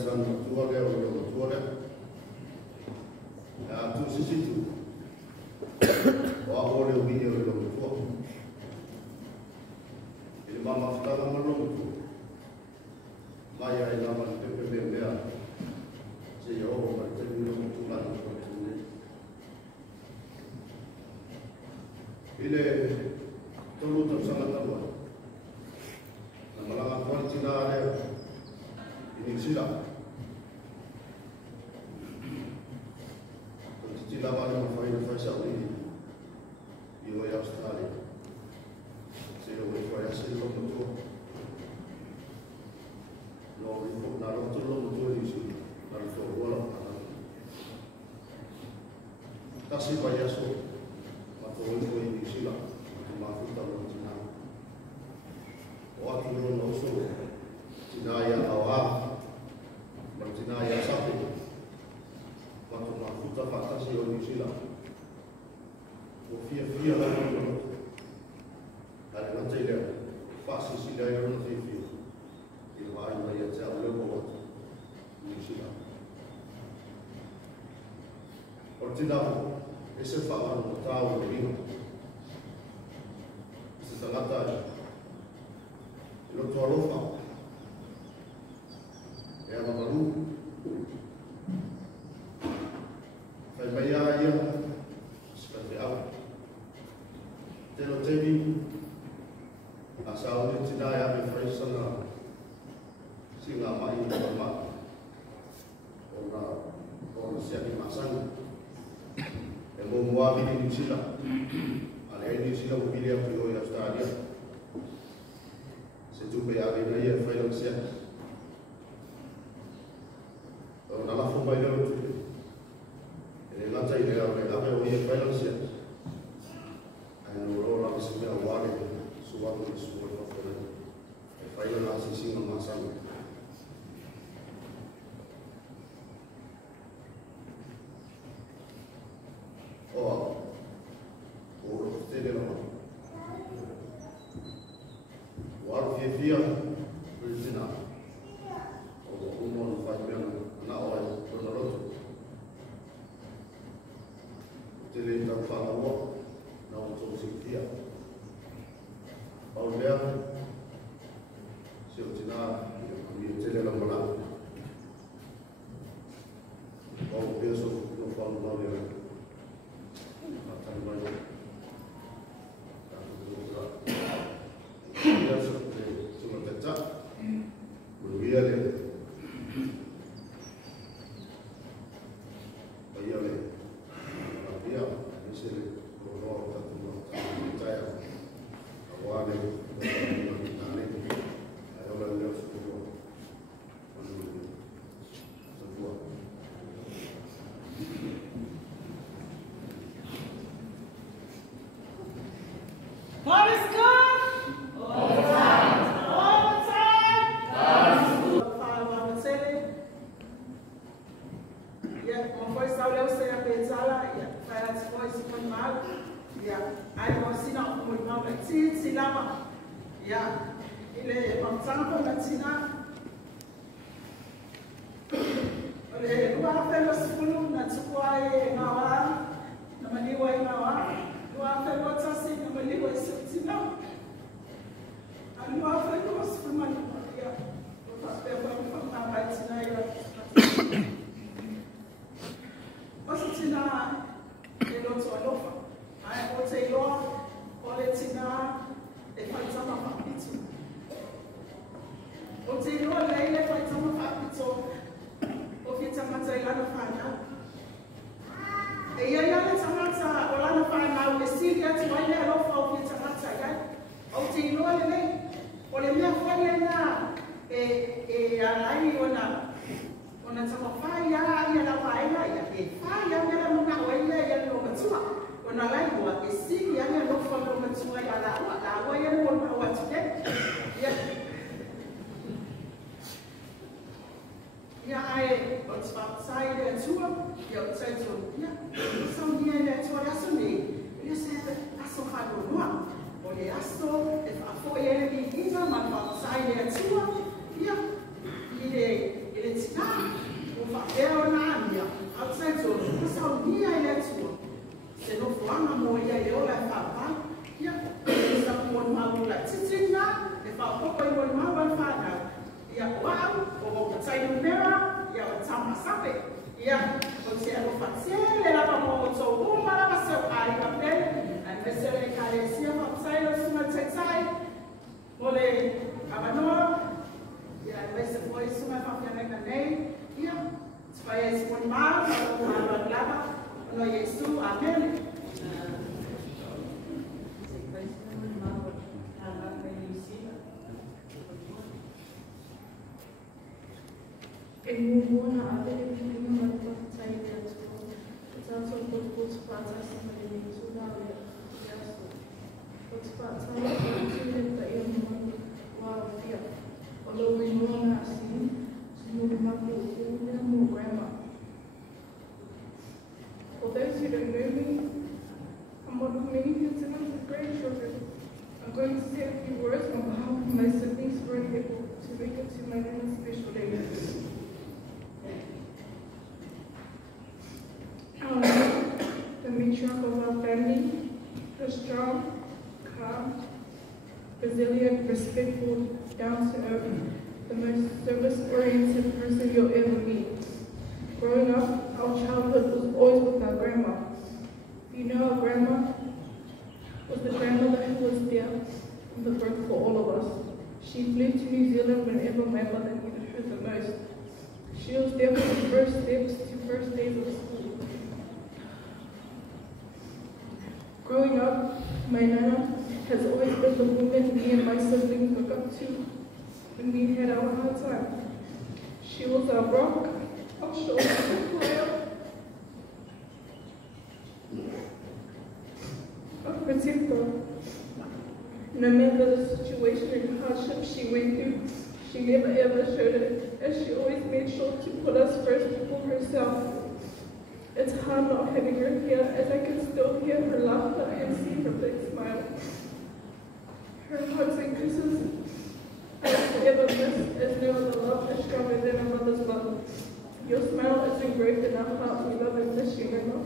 San tua leo leo tua leo ya tu sisi tu wa ole o video leo tua ele mama fitana malo tu maya ina man pepe bembea se yo ma te leo tu la tu ile tolu tu sana tawa na malanga kwa tina leo ini sila sila bani mafaida faisa ini iwa ya Australia sila wifa ya sila mutu no wifa na rotu lo mutu ini sila na wifa wala kasi bayaso mato wifa ini sila mafuta lo tina waktu lo noso tina ya awal Martinaya sapi, waktu mafuta fantasi orang Sila, via lagi ada nanti dia fasi Sila yang nanti via, ilmu yang jauh lebih kuat Sila. Ortinau, esse falar tahu ini, setelah tadi, itu tuarofa. Ya baru fai bayaya seperti apa telo temi asal ni tidak ya fai sana singa mai normal orang siap dimasan yang membuat ini sila ada ini sila pilih yang pilih yang Australia sejumlah yang ada ya fai yang siap nala fumba ile rotu ele lata ile ave oye balance ya ano rola bismillah wale suwatu suwatu fele e faila la sisi no masalo o tele no war via Virginia o umo fajana na hora do Naruto tele tá falando não sou sentia ao ver se eu tirar o tele lá lá ao peso não falo não ver tá bem tá tudo bem já se não tá berbiaya God is good. All the time. All the time. God is good. Father, I'm saying, yeah, my voice out there say a bezala, yeah, Father's voice on my mouth, yeah, I was seen up with my tea, lama, yeah, ile mamsango na tina, ole luwa felo sifunu na tukwaye ngawa, na maniwa ngawa. After what I said, I'm a little sitting down. And you have to go for money. Yeah, from my bite tonight. What's it in a lot to offer? I will say, Lord, all it's in a fight some of our pizza. But you know, I fight some of our pizza. Of it's a material of fire. Ona sama faya ia la faila ia e faya ia la muna wa ia lo matua. Ona lai wa e si ia lo fa lo matua ia la wa ia lo ma wa tike. Ia ia ai o tsfa sai le tua ia o tsai tu ia so ia le tua la so ni ia se aso fa lo no. O le aso e fa fo ia ni ina ma fa sai le tua ia ele tina o faero na mia outside so so dia ele tua se no forma mo ia ele ola fa pa ia sa mo ma la titina e fa poco mo ma ba fa na ia wow o mo sai no mera ia o tama sabe ia o se o fa se le la mo so o ma la se ai ka pe ai me se le ka le sia fa sai lo suma tsai mo le abano ya esse foi isso mas para minha nem ia vai esse por mal para lava no Yesu amém em uma ave de uma mata saída então só os patas de Yesu da os patas de Yesu wa fia although we know not seen, grandma. For those who don't know me, I'm one of many descendants of grandchildren. I'm going to say a few words on behalf of my siblings who are able to make it to my name special day. The matriarch of our family, the strong, calm, resilient, respectful, down to earth, the most service-oriented person you'll ever meet. Growing up, our childhood was always with our grandma. You know, our grandma was the grandmother who was there from the birth for all of us. She flew to New Zealand whenever my mother needed her the most. She was there from the first steps to first days of school. Growing up, my nana has always been the woman me and my siblings look up to when we had our hard time. She was our rock, our shoulder to cry on, our protector. No matter the situation and hardship she went through, she never ever showed it, as she always made sure to put us first before herself. It's hard not having her here, as I can still hear her laughter and see her big smile. Her hugs and kisses I will forever miss, as no other love is stronger than a mother's love. Your smile is engraved in our hearts. We love and miss you, Grandma.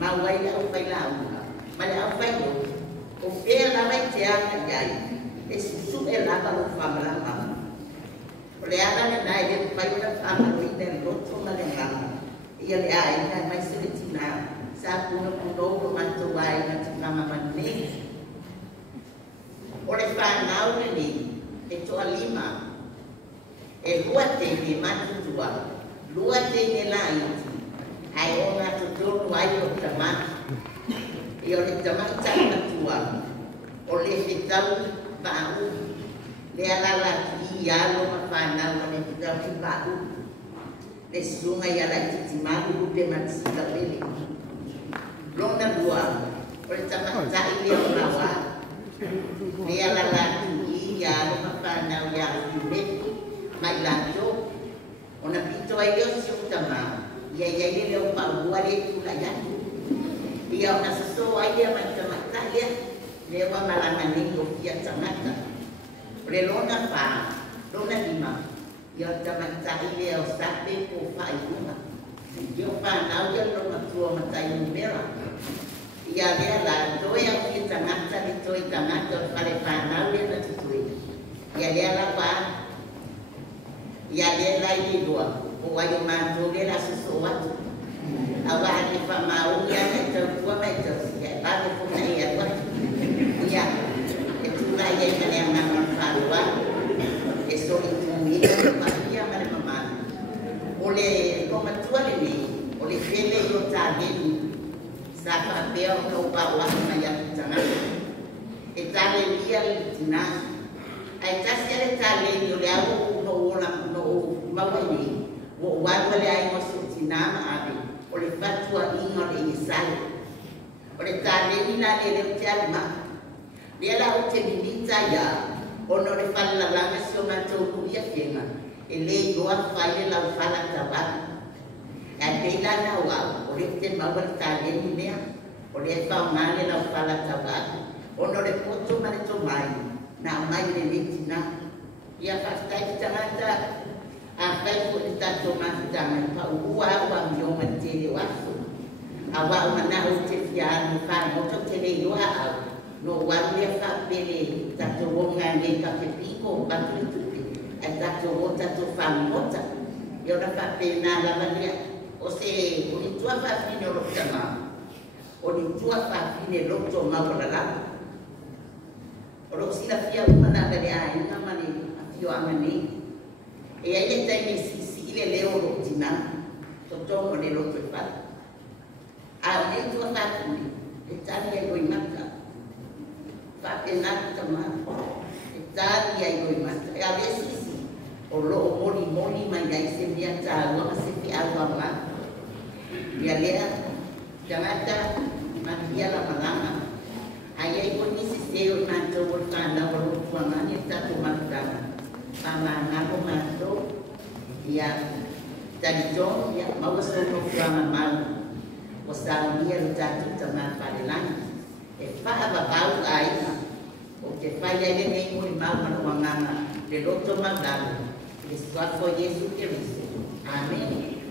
Mau vai au pai lau, mas au pai do. O pé lá vai siang jai. Susu elaka lu famalama. Oleara na na ile payuna famali den loto malengama. Ia le ai na mai silitina. Sa puno puno mantu wai na tama manne. Ole fanau ni itu alima. Lua te mantu tua. Lua te lain. Ai ona tu wai o tama. Ia le tama tama tua. Ole fitau bau. Le ala ia lo mafana ole fitau bau. Le sungai ala titimaru pe matsika pele. Long na dua. Ole tama tai le olawa. Le ala ia lo mafana ya yume. Mai lanjo. Ona pito ai yo si utama. Ia le o pau le tu la ya. Ia ona so ai ia tama tai. Lewa malangan ko kia tamata. Relona pa, lona lima. Ia tamata ile o sape ko fa iuma. Ia pa nau ia lona tua matai numera. Ia lea la doia kia tamata ni toi tamata pare pa nau ia na tutui. Ia lea la pa. Ia lea la i dua. O wayo manto le la susuatu. Awa ni pa mau ia na tua mai tua. Ia pa ko na ia tua. Ya, itu lah yang nama Farwa, esok itu dia makia mereka mana. Oleh pematuan ini, oleh kele yo tadi, siapa dia kau bawa macam jangan. Itali dia tina, aitas dia Itali yo dia no orang no bawa ini, buat boleh ay masuk tina abi, oleh fatwa ini oleh Isai, oleh tadi ini lah dia berjaya. Dia lah ucap minta ya, ono de falla la nasional tu dia kena. Ele doa file la falla tabak. Ada ila na wa, oleh ten bawa tadi ni dia, oleh fauna la falla tabak. Ono de foto mana tu mai, na mai ni tina. Ia pasti jangan tak. Apa pun kita tu masih jangan pa uwa mio mati waktu. Awak mana ucap ya, bukan motor tele doa. No waria kapele tato wonga ne kapepiko bakritu tato wota to famota yo na kapena la mania o se o tua fa fine lo chama o tua fa fine lo to ma wala la o sila fia umana dali ai na mani afio amani e ai te ni si ile leo lo tina to to mo ne lo to fa a ne tua fa fine e tani e go imaka Pakenak teman, kita dia ikut mas. Ya biasa Olo moni mangai sedia cawa masih di awam lah. Dia lihat jangan tak makia lama-lama. Ayah ikut ni siseu nanti bertanda berhubungan ni satu makan. Sama nama mantu dia jadi jom dia mau sesuatu sama malu. Pasal dia jatuh teman pada langit. Fa ababau ai o que falla de nem muy mal para mangana del otro mandado. Esto fue Jesús que dice. Amén.